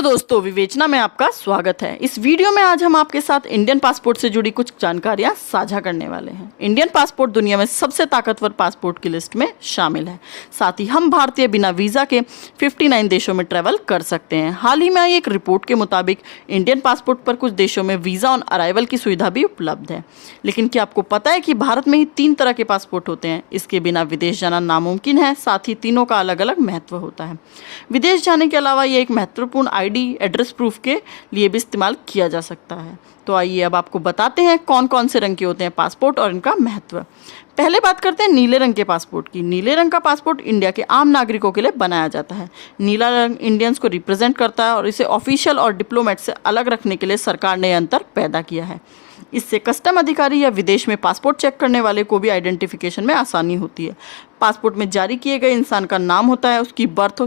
Hello दोस्तों, विवेचना में आपका स्वागत है। इस वीडियो में आज हम आपके साथ इंडियन पासपोर्ट से जुड़ी कुछ जानकारियां साझा करने वाले हैं। इंडियन पासपोर्ट दुनिया में सबसे ताकतवर पासपोर्ट की लिस्ट में शामिल है। साथ ही हम भारतीय बिना वीज़ा के 59 देशों में ट्रैवल कर सकते हैं। हाल ही में आई एक रिपोर्ट के मुताबिक इंडियन पासपोर्ट पर कुछ देशों में वीज़ा ऑन अराइवल की सुविधा भी उपलब्ध है। लेकिन क्या आपको पता है कि भारत में ही 3 तरह के पासपोर्ट होते हैं? इसके बिना विदेश जाना नामुमकिन है। साथ ही तीनों का अलग अलग महत्व होता है। विदेश जाने के अलावा ये एक महत्वपूर्ण आईडी एड्रेस प्रूफ के लिए भी इस्तेमाल किया जा सकता है। तो आइए अब आपको बताते हैं कौन कौन से रंग के होते हैं पासपोर्ट और इनका महत्व। पहले बात करते हैं नीले रंग के पासपोर्ट की। नीले रंग का पासपोर्ट इंडिया के आम नागरिकों के लिए बनाया जाता है। नीला रंग इंडियंस को रिप्रेजेंट करता है और इसे ऑफिशियल और डिप्लोमेट से अलग रखने के लिए सरकार ने अंतर पैदा किया है। इससे कस्टम अधिकारी या विदेश में पासपोर्ट चेक करने वाले को भी आइडेंटिफिकेशन में आसानी होती है। पासपोर्ट में जारी किए गए इंसान का नाम होता है, उसकी बर्थ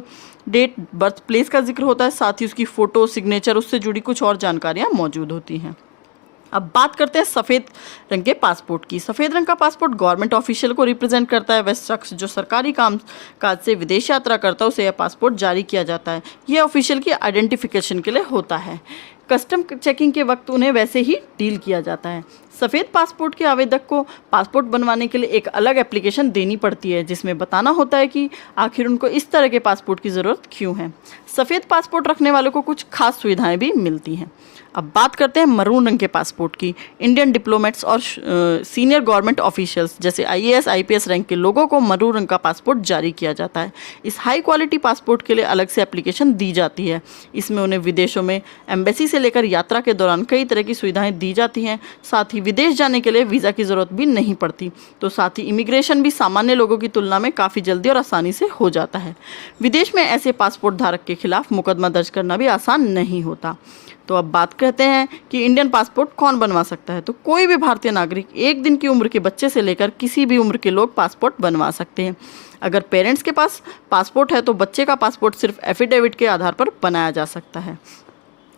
डेट, बर्थ प्लेस का जिक्र होता है, साथ ही उसकी फ़ोटो, सिग्नेचर, उससे जुड़ी कुछ और जानकारियाँ मौजूद होती हैं। अब बात करते हैं सफ़ेद रंग के पासपोर्ट की। सफ़ेद रंग का पासपोर्ट गवर्नमेंट ऑफिशियल को रिप्रेजेंट करता है। वह शख्स जो सरकारी काम काज से विदेश यात्रा करता है उसे यह पासपोर्ट जारी किया जाता है। यह ऑफिशियल की आइडेंटिफिकेशन के लिए होता है। कस्टम चेकिंग के वक्त उन्हें वैसे ही डील किया जाता है। सफ़ेद पासपोर्ट के आवेदक को पासपोर्ट बनवाने के लिए एक अलग एप्लीकेशन देनी पड़ती है, जिसमें बताना होता है कि आखिर उनको इस तरह के पासपोर्ट की ज़रूरत क्यों है। सफ़ेद पासपोर्ट रखने वालों को कुछ खास सुविधाएं भी मिलती हैं। अब बात करते हैं मरून रंग के पासपोर्ट की। इंडियन डिप्लोमेट्स और सीनियर गवर्नमेंट ऑफिशियल्स जैसे IAS IPS रैंक के लोगों को मरून रंग का पासपोर्ट जारी किया जाता है। इस हाई क्वालिटी पासपोर्ट के लिए अलग से एप्लीकेशन दी जाती है। इसमें उन्हें विदेशों में एम्बेसी से लेकर यात्रा के दौरान कई तरह की सुविधाएं दी जाती हैं। साथ ही विदेश जाने के लिए वीज़ा की ज़रूरत भी नहीं पड़ती। तो साथ ही इमिग्रेशन भी सामान्य लोगों की तुलना में काफ़ी जल्दी और आसानी से हो जाता है। विदेश में ऐसे पासपोर्ट धारक के खिलाफ मुकदमा दर्ज करना भी आसान नहीं होता। तो अब बात करते हैं कि इंडियन पासपोर्ट कौन बनवा सकता है। तो कोई भी भारतीय नागरिक 1 दिन की उम्र के बच्चे से लेकर किसी भी उम्र के लोग पासपोर्ट बनवा सकते हैं। अगर पेरेंट्स के पास पासपोर्ट है तो बच्चे का पासपोर्ट सिर्फ एफिडेविट के आधार पर बनाया जा सकता है।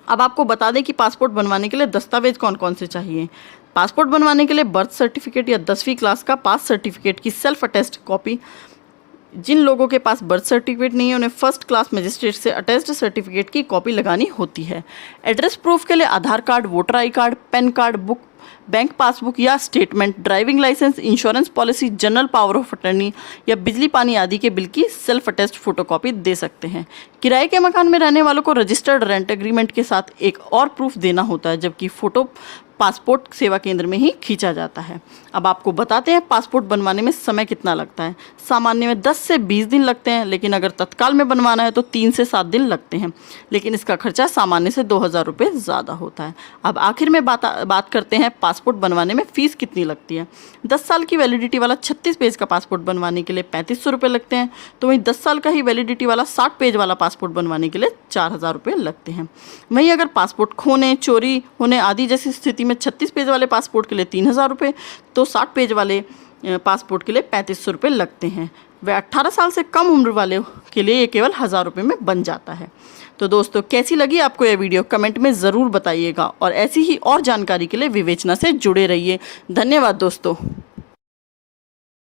अब आपको बता दें कि पासपोर्ट बनवाने के लिए दस्तावेज कौन कौन से चाहिए। पासपोर्ट बनवाने के लिए बर्थ सर्टिफिकेट या 10वीं क्लास का पास सर्टिफिकेट की सेल्फ अटेस्ट कॉपी। जिन लोगों के पास बर्थ सर्टिफिकेट नहीं है उन्हें फर्स्ट क्लास मजिस्ट्रेट से अटेस्ड सर्टिफिकेट की कॉपी लगानी होती है। एड्रेस प्रूफ के लिए Aadhaar card, voter ID card, PAN card, book, bank passbook या statement, driving licence, insurance policy, general power of attorney या बिजली पानी आदि के बिल की सेल्फ अटेस्ट फोटोकॉपी दे सकते हैं। किराए के मकान में रहने वालों को रजिस्टर्ड रेंट एग्रीमेंट के साथ एक और प्रूफ देना होता है, जबकि फ़ोटो पासपोर्ट सेवा केंद्र में ही खींचा जाता है। अब आपको बताते हैं पासपोर्ट बनवाने में समय कितना लगता है। सामान्य में 10 से 20 दिन लगते हैं, लेकिन अगर तत्काल में बनवाना है तो 3 से 7 दिन लगते हैं। लेकिन इसका खर्चा सामान्य से 2000 रुपये ज़्यादा होता है। अब आखिर में बात करते हैं पासपोर्ट बनवाने में फ़ीस कितनी लगती है। 10 साल की वैलिडिटी वाला 36 पेज का पासपोर्ट बनवाने के लिए 3500 रुपये लगते हैं। तो वहीं 10 साल का ही वैलिडिटी वाला 60 पेज वाला पासपोर्ट बनवाने के लिए 4000 रुपये लगते हैं। वहीं अगर पासपोर्ट खोने, चोरी होने आदि जैसी स्थिति में 36 पेज वाले पासपोर्ट के लिए 3000 रुपये, तो 60 पेज वाले पासपोर्ट के लिए 3500 रुपये लगते हैं। वह 18 साल से कम उम्र वाले के लिए ये केवल 1000 रुपये में बन जाता है। तो दोस्तों, कैसी लगी आपको यह वीडियो कमेंट में ज़रूर बताइएगा और ऐसी ही और जानकारी के लिए विवेचना से जुड़े रहिए। धन्यवाद दोस्तों।